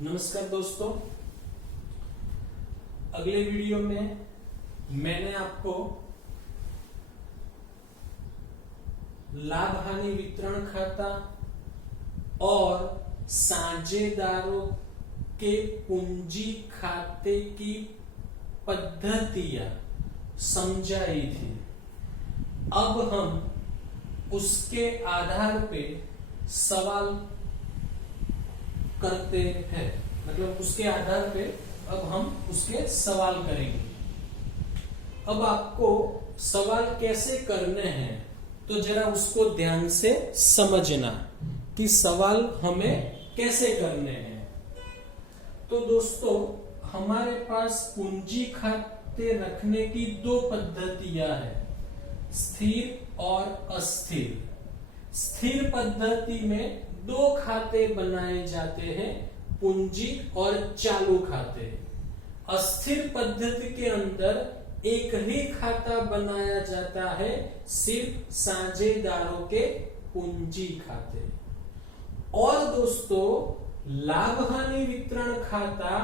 नमस्कार दोस्तों, अगले वीडियो में मैंने आपको लाभ हानि वितरण खाता और साझेदारों के पूंजी खाते की पद्धतियां समझाई थी। अब हम उसके आधार पे सवाल करते हैं, मतलब उसके आधार पे अब हम उसके सवाल करेंगे। अब आपको सवाल कैसे करने हैं तो जरा उसको ध्यान से समझना कि सवाल हमें कैसे करने हैं। तो दोस्तों, हमारे पास पूंजी खाते रखने की दो पद्धतियां हैं, स्थिर और अस्थिर। स्थिर पद्धति में दो खाते बनाए जाते हैं, पूंजी और चालू खाते। अस्थिर पद्धति के अंदर एक ही खाता बनाया जाता है, सिर्फ साझेदारों के पूंजी खाते। और दोस्तों, लाभ हानि वितरण खाता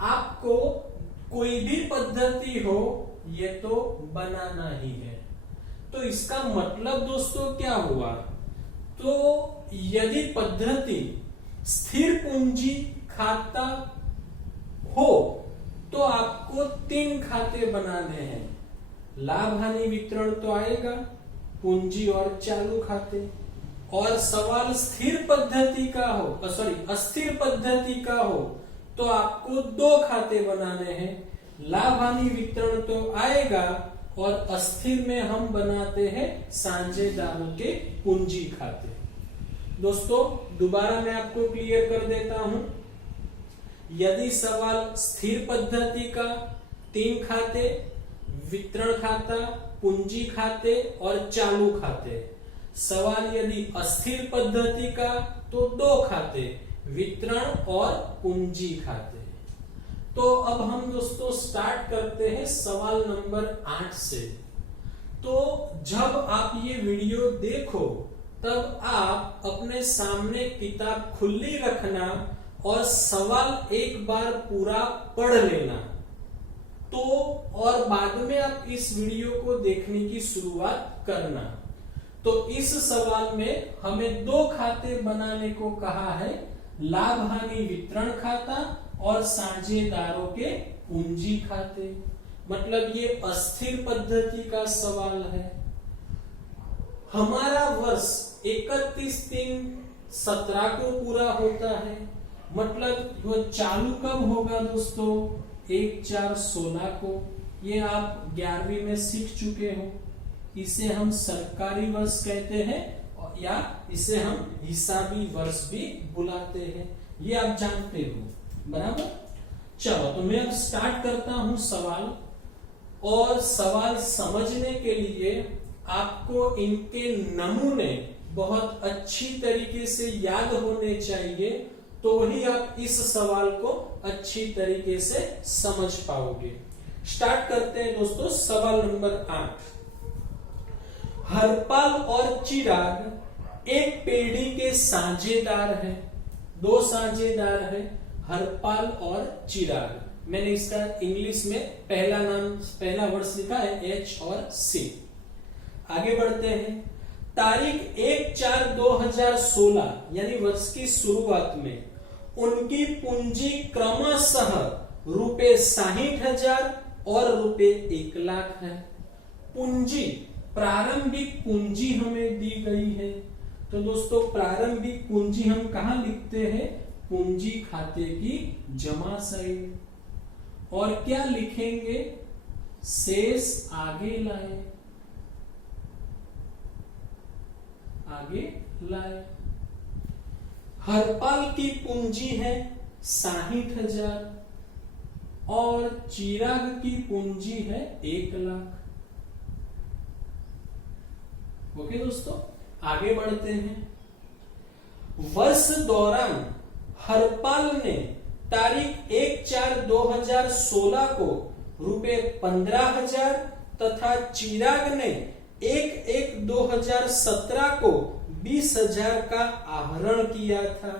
आपको कोई भी पद्धति हो ये तो बनाना ही है। तो इसका मतलब दोस्तों क्या हुआ? तो यदि पद्धति स्थिर पूंजी खाता हो तो आपको 3 खाते बनाने हैं। लाभ हानि वितरण तो आएगा, पूंजी और चालू खाते। और सवाल स्थिर पद्धति का हो, अस्थिर पद्धति का हो तो आपको 2 खाते बनाने हैं। लाभ हानि वितरण तो आएगा और अस्थिर में हम बनाते हैं साझेदारों के पूंजी खाते। दोस्तों, दोबारा मैं आपको क्लियर कर देता हूं। यदि सवाल स्थिर पद्धति का 3 खाते, वितरण खाता, पूंजी खाते और चालू खाते। सवाल यदि अस्थिर पद्धति का तो 2 खाते, वितरण और पूंजी खाते। तो अब हम दोस्तों स्टार्ट करते हैं सवाल नंबर 8 से। तो जब आप ये वीडियो देखो तब आप अपने सामने किताब खुली रखना और सवाल एक बार पूरा पढ़ लेना। तो और बाद में आप इस वीडियो को देखने की शुरुआत करना। तो इस सवाल में हमें 2 खाते बनाने को कहा है, लाभ हानि वितरण खाता और साझेदारों के पूंजी खाते। मतलब ये अस्थिर पद्धति का सवाल है। हमारा वर्ष 31/3/17 को पूरा होता है। मतलब वो चालू कब होगा दोस्तों? 1/4/16 को। ये आप 11वीं में सीख चुके हो। इसे हम सरकारी वर्ष कहते हैं या इसे हम हिसाबी वर्ष भी बुलाते हैं, ये आप जानते हो, बराबर। चलो, तो मैं अब स्टार्ट करता हूं सवाल। और सवाल समझने के लिए आपको इनके नमूने बहुत अच्छी तरीके से याद होने चाहिए, तो ही आप इस सवाल को अच्छी तरीके से समझ पाओगे। स्टार्ट करते हैं दोस्तों सवाल नंबर 8। हरपाल और चिराग एक पीढ़ी के साझेदार हैं। 2 साझेदार हैं, हरपाल और चिराग। मैंने इसका इंग्लिश में पहला वर्ड लिखा है H और C। आगे बढ़ते हैं। तारीख 1/4/2016 यानी वर्ष की शुरुआत में उनकी पूंजी क्रमशः ₹60,000 और ₹1,00,000 है। पूंजी, प्रारंभिक पूंजी हमें दी गई है। तो दोस्तों, प्रारंभिक पूंजी हम कहां लिखते हैं? पूंजी खाते की जमा साइड। और क्या लिखेंगे? शेष आगे लाए, आगे लाए। हरपाल की पूंजी है 60,000 और चिराग की पूंजी है 1,00,000। ओके दोस्तों, आगे बढ़ते हैं। वर्ष दौरान हरपाल ने तारीख 1/4/2016 को ₹15,000 तथा चिराग ने 1/1/2017 को 20,000 का आहरण किया था।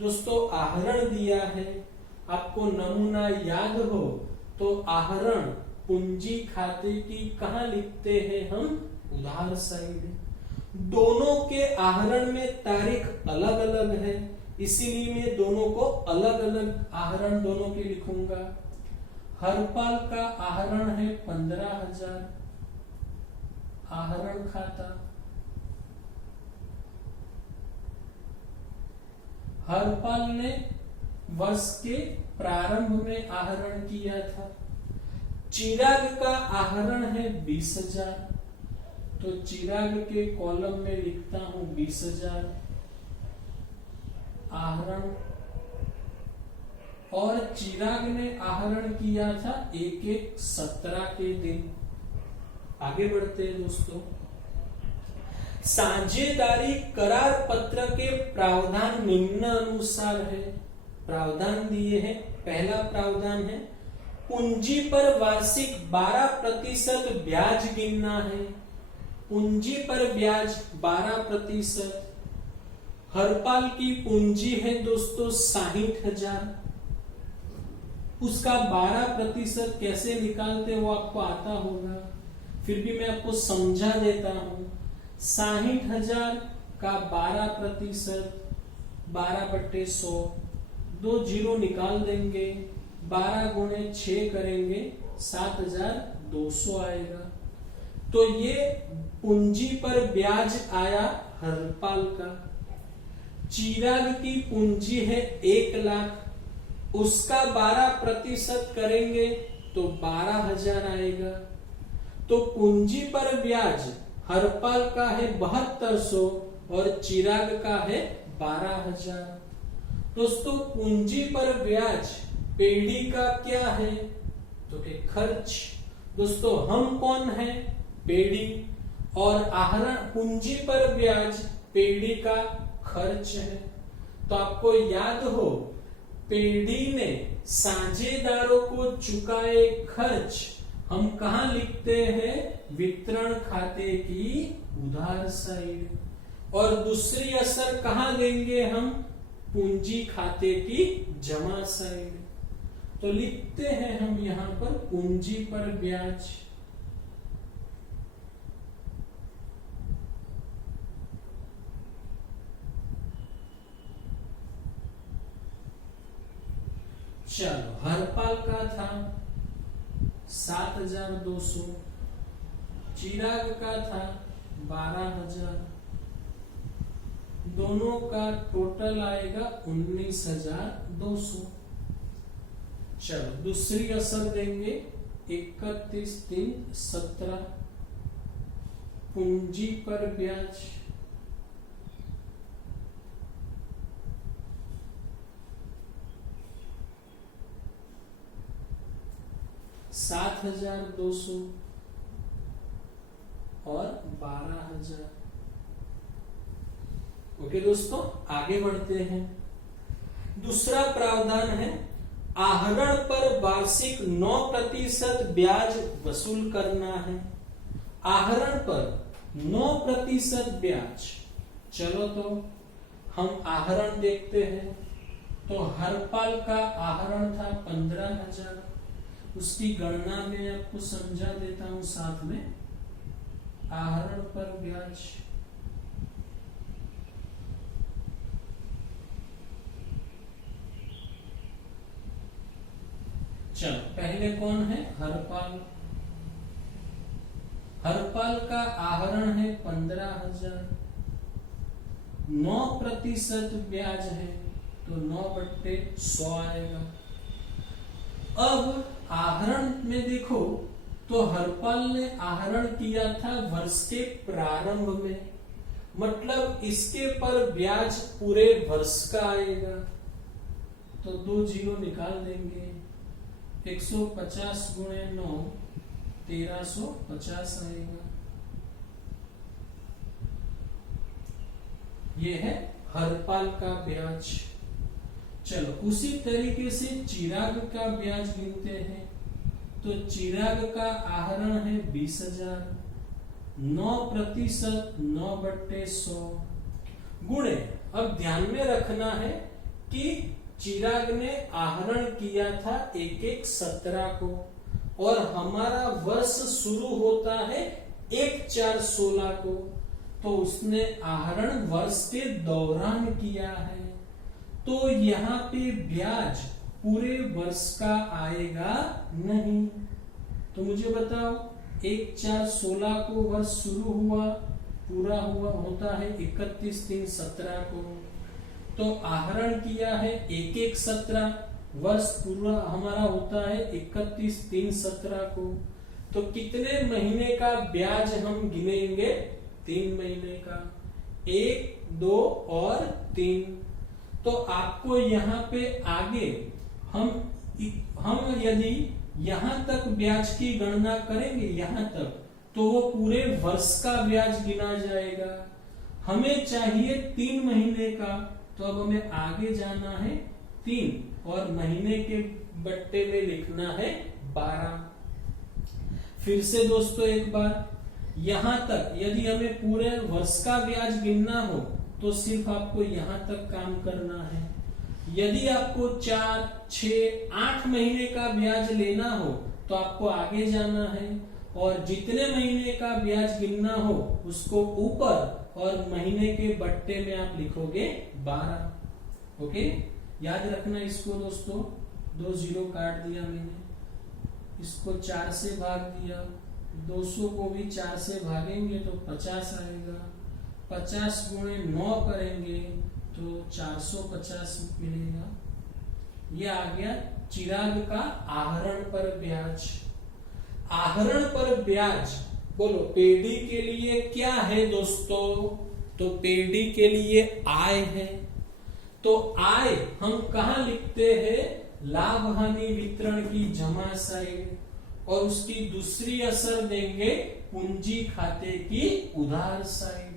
दोस्तों आहरण दिया है, आपको नमूना याद हो तो आहरण पूंजी खाते की कहां लिखते हैं हम? उधार साइड। दोनों के आहरण में तारीख अलग अलग है, इसीलिए मैं दोनों को अलग अलग आहरण दोनों के लिखूंगा। हरपाल का आहरण है 15,000, आहरण खाता। हरपाल ने वर्ष के प्रारंभ में आहरण किया था। चिराग का आहरण है 20,000, तो चिराग के कॉलम में लिखता हूं 20,000 आहरण। और चिराग ने आहरण किया था 1/1/17 के दिन। आगे बढ़ते हैं दोस्तों। साझेदारी करार पत्र के प्रावधान निम्न अनुसार है। प्रावधान दिए हैं। पहला प्रावधान है पूंजी पर वार्षिक 12% ब्याज गिनना है। पूंजी पर ब्याज 12%। हरपाल की पूंजी है दोस्तों 60,000, उसका 12% कैसे निकालते वो आपको आता होगा, फिर भी मैं आपको समझा देता हूं। 60,000 का 12%, 12/100, 2 जीरो निकाल देंगे, 12 गुणे 6 करेंगे, 7,200 आएगा। तो ये पूंजी पर ब्याज आया हरपाल का। चिराग की पूंजी है 1 लाख, उसका 12% करेंगे तो 12,000 आएगा। तो पूंजी पर ब्याज हरपाल का है 7200 और चिराग का है 12,000। दोस्तों पूंजी पर ब्याज पेढ़ी का क्या है? तो के खर्च। दोस्तों हम कौन है? पेढ़ी। और आहरण पूंजी पर ब्याज पेढ़ी का खर्च है। तो आपको याद हो पेढ़ी ने साझेदारों को चुकाए खर्च हम कहां लिखते हैं? वितरण खाते की उधार साइड। और दूसरी असर कहां देंगे हम? पूंजी खाते की जमा साइड। तो लिखते हैं हम यहां पर पूंजी पर ब्याज। चलो हरपाल का था 7,200, चिराग का था 12,000, दोनों का टोटल आएगा 19,200। चलो दूसरी असर देंगे 31/3/17 पूंजी पर ब्याज। $7,200 और 12,000। ओके दोस्तों आगे बढ़ते हैं। दूसरा प्रावधान है आहरण पर वार्षिक 9% ब्याज वसूल करना है। आहरण पर 9% ब्याज। चलो तो हम आहरण देखते हैं। तो हरपाल का आहरण था 15,000, उसकी गणना में आपको समझा देता हूं साथ में। आहरण पर ब्याज चलो पहले कौन है? हरपाल। हरपाल का आहरण है 15,000, 9% ब्याज है तो 9/100 आएगा। अब आहरण में देखो तो हरपाल ने आहरण किया था वर्ष के प्रारंभ में, मतलब इसके पर ब्याज पूरे वर्ष का आएगा। तो 2 जीरो निकाल देंगे, 150 गुणे 9 1350 आएगा। ये है हरपाल का ब्याज। चलो उसी तरीके से चिराग का ब्याज गिनते हैं। तो चिराग का आहरण है 20,000, 9% 9/100 गुणे। अब ध्यान में रखना है कि चिराग ने आहरण किया था 1/1/17 को और हमारा वर्ष शुरू होता है 1/4/16 को, तो उसने आहरण वर्ष के दौरान किया है। तो यहाँ पे ब्याज पूरे वर्ष का आएगा नहीं। तो मुझे बताओ 1/4/16 को वर्ष शुरू हुआ, पूरा हुआ होता है 31/3/17 को, तो आहरण किया है 1/1/17, वर्ष पूरा हमारा होता है 31/3/17 को। तो कितने महीने का ब्याज हम गिनेंगे? 3 महीने का, 1, 2 और 3। तो आपको यहाँ पे आगे हम यदि यहाँ तक ब्याज की गणना करेंगे यहाँ तक, तो वो पूरे वर्ष का ब्याज गिना जाएगा। हमें चाहिए 3 महीने का, तो अब हमें आगे जाना है 3 और महीने के बट्टे में लिखना है 12। फिर से दोस्तों एक बार, यहां तक यदि हमें पूरे वर्ष का ब्याज गिनना हो तो सिर्फ आपको यहां तक काम करना है। यदि आपको 4, 6, 8 महीने का ब्याज लेना हो तो आपको आगे जाना है और जितने महीने का ब्याज गिनना हो उसको ऊपर और महीने के बट्टे में आप लिखोगे 12। ओके, याद रखना इसको दोस्तों। 2 0 काट दिया मैंने, इसको 4 से भाग दिया, 200 को भी 4 से भागेंगे तो 50 आएगा, 50 गुणे 9 करेंगे तो 450 मिलेगा। ये आ गया चिराग का आहरण पर ब्याज। आहरण पर ब्याज बोलो पेडी के लिए क्या है दोस्तों? तो पेडी के लिए आय है। तो आय हम कहा लिखते हैं? लाभ हानि वितरण की जमा साइड, और उसकी दूसरी असर देंगे पूंजी खाते की उधार साइड।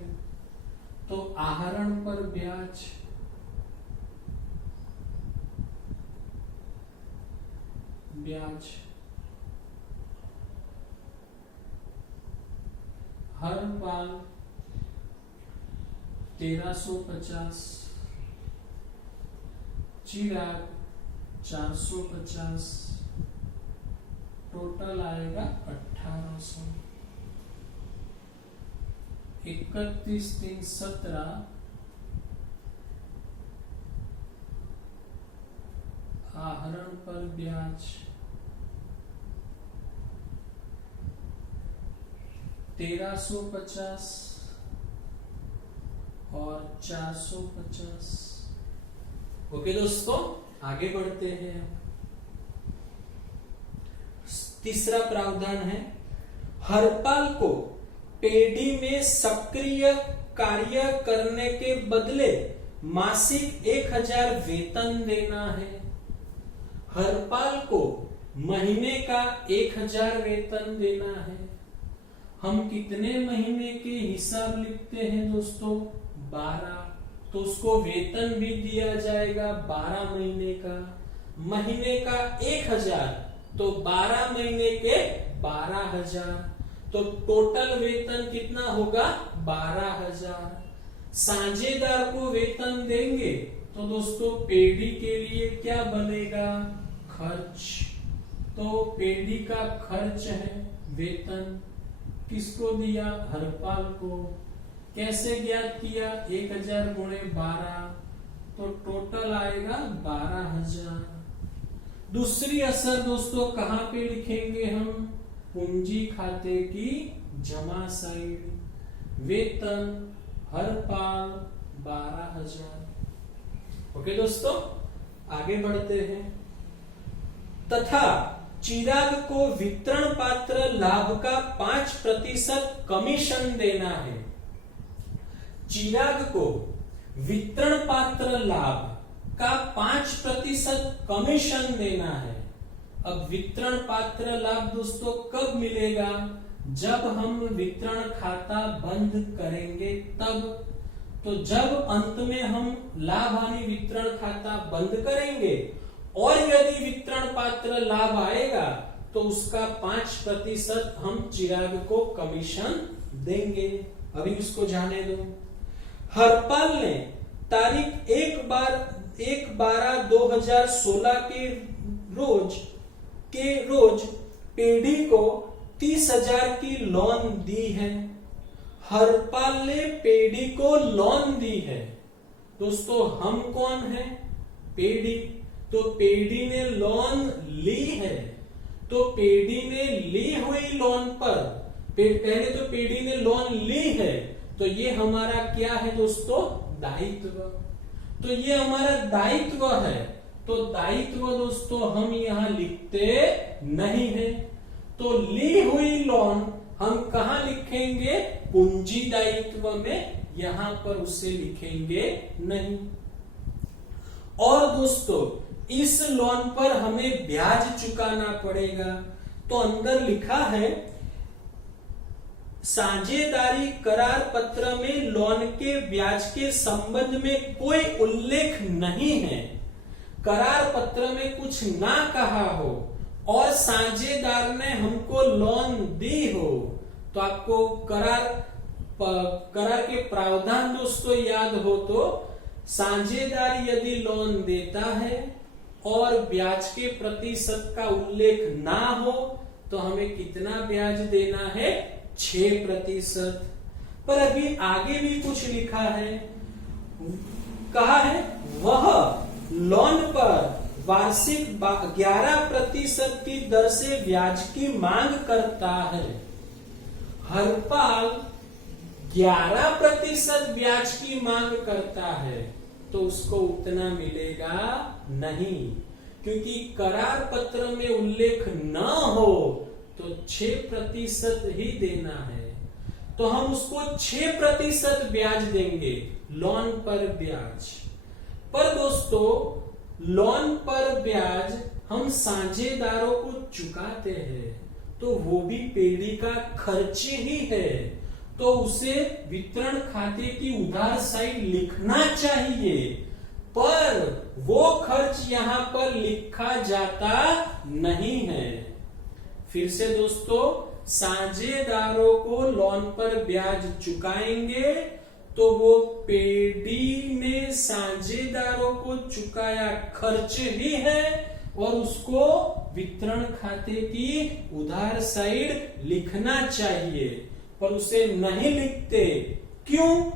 तो आहरण पर ब्याज, हर पाल 1350, चिराग 450, टोटल आएगा 1800। 31/3/17 आहरण पर ब्याज 1350 और 450। ओके दोस्तों, आगे बढ़ते हैं। तीसरा प्रावधान है, हरपाल को पेडी में सक्रिय कार्य करने के बदले मासिक 1000 वेतन देना है। हरपाल को महीने का 1000 वेतन देना है। हम कितने महीने के हिसाब लिखते हैं दोस्तों? 12। तो उसको वेतन भी दिया जाएगा 12 महीने का। महीने का 1000 तो 12 महीने के 12000, तो टोटल वेतन कितना होगा? 12000। साझेदार को वेतन देंगे तो दोस्तों पेडी के लिए क्या बनेगा? खर्च। तो पेडी का खर्च है वेतन। किसको दिया? हरपाल को। कैसे ज्ञात किया? 1000 गुणे 12, तो टोटल आएगा 12000। दूसरी असर दोस्तों कहां पे लिखेंगे हम? पूंजी खाते की जमा साइड। वेतन हरपाल 12000। ओके दोस्तों, आगे बढ़ते हैं। तथा चिराग को वितरण पात्र लाभ का 5% कमीशन देना है। चिराग को वितरण पात्र लाभ का 5% कमीशन देना है। अब वितरण पात्र लाभ दोस्तों कब मिलेगा? जब हम वितरण खाता बंद करेंगे तब। तो जब अंत में हम लाभ हानि वितरण खाता बंद करेंगे और यदि वितरण पात्र लाभ आएगा तो उसका 5% हम चिराग को कमीशन देंगे। अभी उसको जाने दो। हरपाल ने तारीख 1 1/12/2016 के रोज पेढ़ी को 30,000 की लोन दी है। हरपाल ने पेढ़ी को लोन दी है। दोस्तों हम कौन है? पेढ़ी। तो पेढ़ी ने लोन ली है। तो पेढ़ी ने ली हुई लोन पर पहले तो पेढ़ी ने लोन ली है, तो ये हमारा क्या है दोस्तों? दायित्व। तो ये हमारा दायित्व है। तो दायित्व दोस्तों हम यहां लिखते नहीं है। तो ली हुई लोन हम कहां लिखेंगे? पूंजी दायित्व में, यहां पर उसे लिखेंगे नहीं। और दोस्तों इस लोन पर हमें ब्याज चुकाना पड़ेगा। तो अंदर लिखा है साझेदारी करार पत्र में लोन के ब्याज के संबंध में कोई उल्लेख नहीं है। करार पत्र में कुछ ना कहा हो और साझेदार ने हमको लोन दी हो, तो आपको करार के प्रावधान दोस्तों याद हो तो साझेदार यदि लोन देता है और ब्याज के प्रतिशत का उल्लेख ना हो तो हमें कितना ब्याज देना है? 6%। पर अभी आगे भी कुछ लिखा है, कहा है वह लोन पर वार्षिक 11% की दर से ब्याज की मांग करता है। हरपाल 11% ब्याज की मांग करता है, तो उसको उतना मिलेगा नहीं, क्योंकि करार पत्र में उल्लेख न हो तो 6% ही देना है। तो हम उसको 6% ब्याज देंगे लोन पर ब्याज। पर दोस्तों लोन पर ब्याज हम साझेदारों को चुकाते हैं, तो वो भी पेढ़ी का खर्च ही है, तो उसे वितरण खाते की उधार साइड लिखना चाहिए। पर वो खर्च यहां पर लिखा जाता नहीं है। फिर से दोस्तों साझेदारों को लोन पर ब्याज चुकाएंगे, तो वो पेढ़ी ने साझेदारों को चुकाया खर्च ही है और उसको वितरण खाते की उधार साइड लिखना चाहिए, पर उसे नहीं लिखते। क्यों?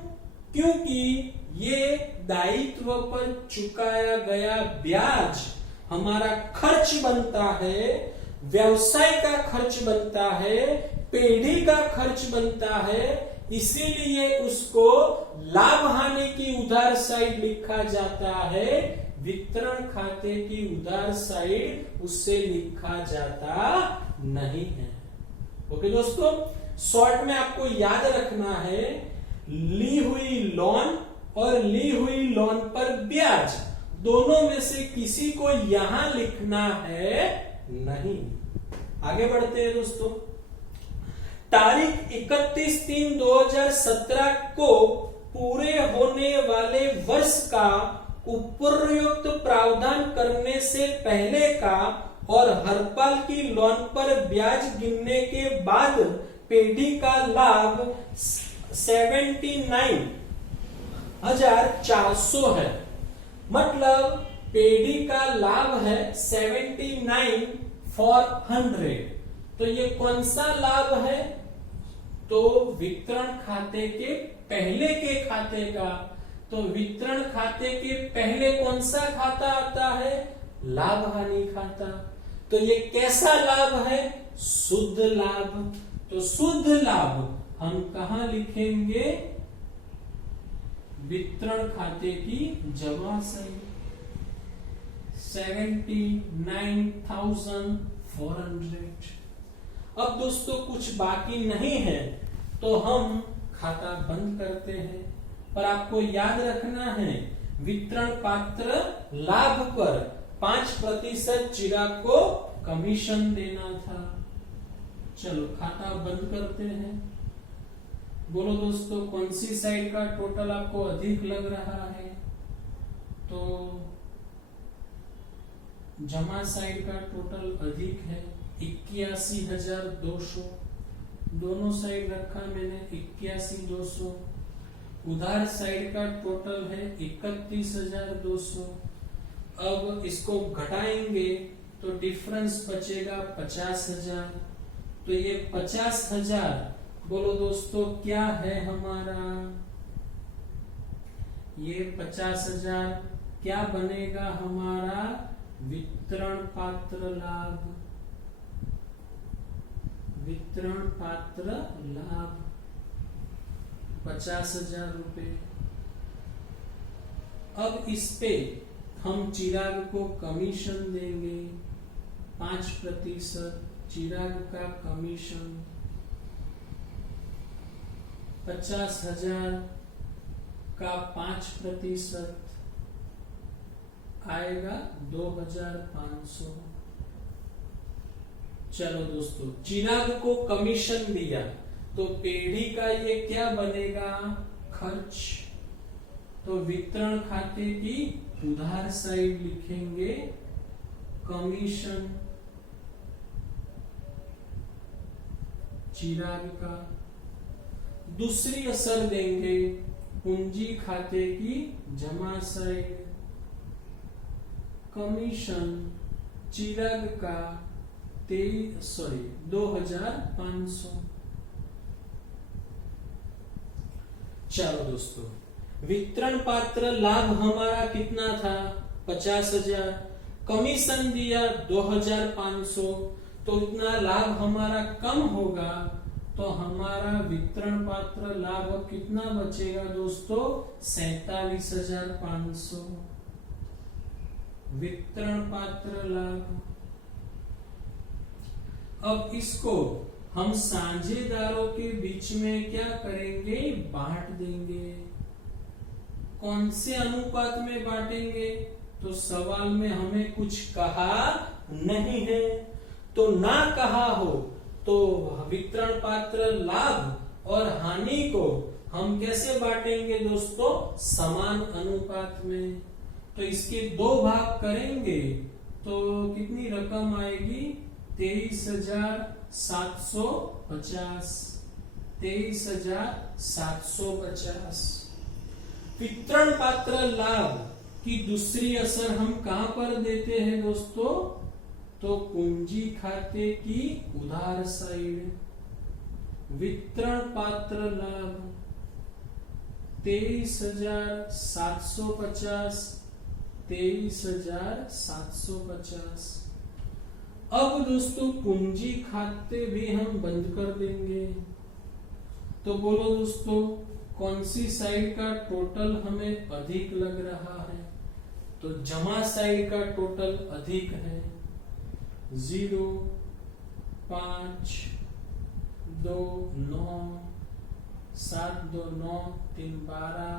क्योंकि ये दायित्व पर चुकाया गया ब्याज हमारा खर्च बनता है, व्यवसाय का खर्च बनता है, पेढ़ी का खर्च बनता है, इसीलिए उसको लाभ हानि की उधार साइड लिखा जाता है, वितरण खाते की उधार साइड उससे लिखा जाता नहीं है। ओके दोस्तों, शॉर्ट में आपको याद रखना है ली हुई लोन और ली हुई लोन पर ब्याज दोनों में से किसी को यहां लिखना है नहीं। आगे बढ़ते हैं दोस्तों। तारीख 31/3/2017 को पूरे होने वाले वर्ष का उपर्युक्त प्रावधान करने से पहले का और हरपाल की लोन पर ब्याज गिनने के बाद पेढ़ी का लाभ 79,400 है। मतलब पेढ़ी का लाभ है 79,400। तो ये कौन सा लाभ है? तो वितरण खाते के पहले के खाते का। तो वितरण खाते के पहले कौन सा खाता आता है? लाभ हानि खाता। तो ये कैसा लाभ है? शुद्ध लाभ। तो शुद्ध लाभ हम कहां लिखेंगे? वितरण खाते की जमा सही 79,400। अब दोस्तों कुछ बाकी नहीं है तो हम खाता बंद करते हैं। पर आपको याद रखना है वितरण पात्र लाभ पर 5% चिराग को कमीशन देना था। चलो खाता बंद करते हैं। बोलो दोस्तों कौन सी साइड का टोटल आपको अधिक लग रहा है? तो जमा साइड का टोटल अधिक है 81,200। दोनों साइड रखा मैंने 81,200। उधार साइड का टोटल है 31,200। अब इसको घटाएंगे तो डिफरेंस बचेगा 50,000। तो ये 50,000 बोलो दोस्तों क्या है हमारा, ये 50,000 क्या बनेगा हमारा वितरण पात्र लाभ। वितरण पात्र लाभ 50,000 रुपए। अब इस पे हम चिराग को कमीशन देंगे 5%। चिराग का कमीशन 50,000 का 5% आएगा 2,500। चलो दोस्तों, चिराग को कमीशन दिया तो पेढ़ी का ये क्या बनेगा खर्च। तो वितरण खाते की उधार साइड लिखेंगे कमीशन चिराग का। दूसरी असर देंगे पूंजी खाते की जमा साइड कमीशन चिराग का 2,500। चलो दोस्तों, वितरण पात्र लाभ हमारा कितना था 50,000, कमीशन दिया 2,500, तो उतना लाभ हमारा कम होगा। तो हमारा वितरण पात्र लाभ कितना बचेगा दोस्तों 47,500 वितरण पात्र लाभ। अब इसको हम साझेदारों के बीच में क्या करेंगे बांट देंगे। कौन से अनुपात में बांटेंगे, तो सवाल में हमें कुछ कहा नहीं है। तो ना कहा हो तो वितरण पात्र लाभ और हानि को हम कैसे बांटेंगे दोस्तों समान अनुपात में। तो इसके 2 भाग करेंगे तो कितनी रकम आएगी 23,750। 23,750। वितरण पात्र लाभ की दूसरी असर हम कहां पर देते हैं दोस्तों, तो पूंजी खाते की उधार साइड। वितरण पात्र लाभ 23,750। 23,750। अब दोस्तों पूंजी खाते भी हम बंद कर देंगे। तो बोलो दोस्तों कौन सी साइड का टोटल हमें अधिक लग रहा है, तो जमा साइड का टोटल अधिक है। 0, 5, 2, 9, 7, 2, 9, 3, 12,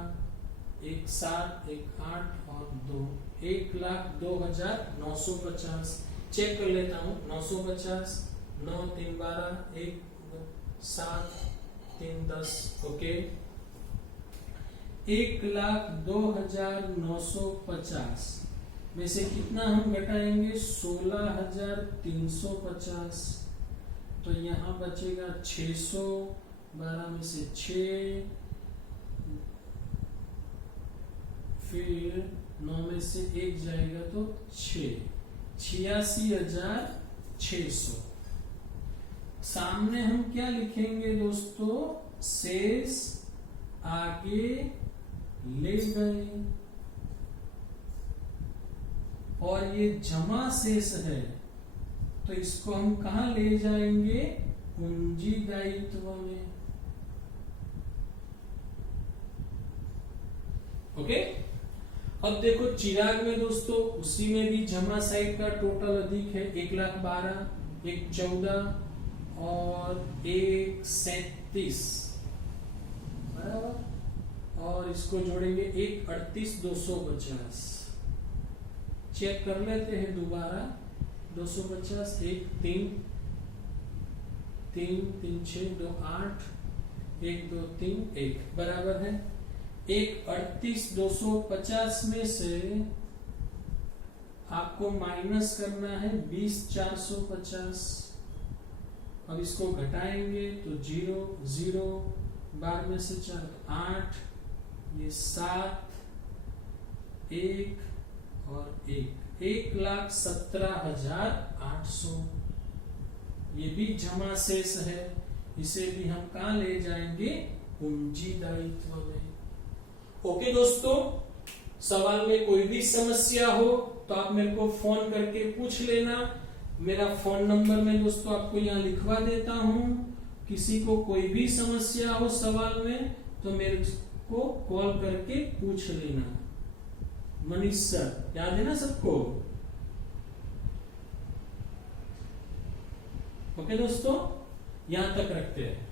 1, 7, 1, 8 और 2, 1,02,950। चेक कर लेता हूं 950, 9, 3, 12, 1, 7, 3, 10। ओके, 1,02,950 में से कितना हम घटाएंगे 16,350। तो यहां बचेगा 600। 12 में से 6, फिर 9 में से 1 जाएगा तो 6, 86,600। सामने हम क्या लिखेंगे दोस्तों शेष आगे ले गए, और ये जमा शेष है तो इसको हम कहा ले जाएंगे पूंजी दायित्व में। ओके, अब देखो चिराग में दोस्तों उसी में भी जमा साइड का टोटल अधिक है 1,12,000, 1,14,000 और 1,37 बराबर, और इसको जोड़ेंगे 1,38,250। चेक कर लेते हैं दोबारा 250, 1, 3, 3, 3, 6, 2, 8, 1, 2, 3, 1 बराबर है 1,38,250 में से आपको माइनस करना है 20,450। अब इसको घटाएंगे तो 0, 0, 12 में से 4 8, ये 7, 1 और 1,17,800 ये भी जमा शेष है, इसे भी हम कहा ले जाएंगे पूंजी दायित्व में। ओके दोस्तों, सवाल में कोई भी समस्या हो तो आप मेरे को फोन करके पूछ लेना। मेरा फोन नंबर मैं दोस्तों आपको यहाँ लिखवा देता हूँ। किसी को कोई भी समस्या हो सवाल में तो मेरे को कॉल करके पूछ लेना। मनीष सर, याद है ना सबको? ओके दोस्तों, यहां तक रखते हैं।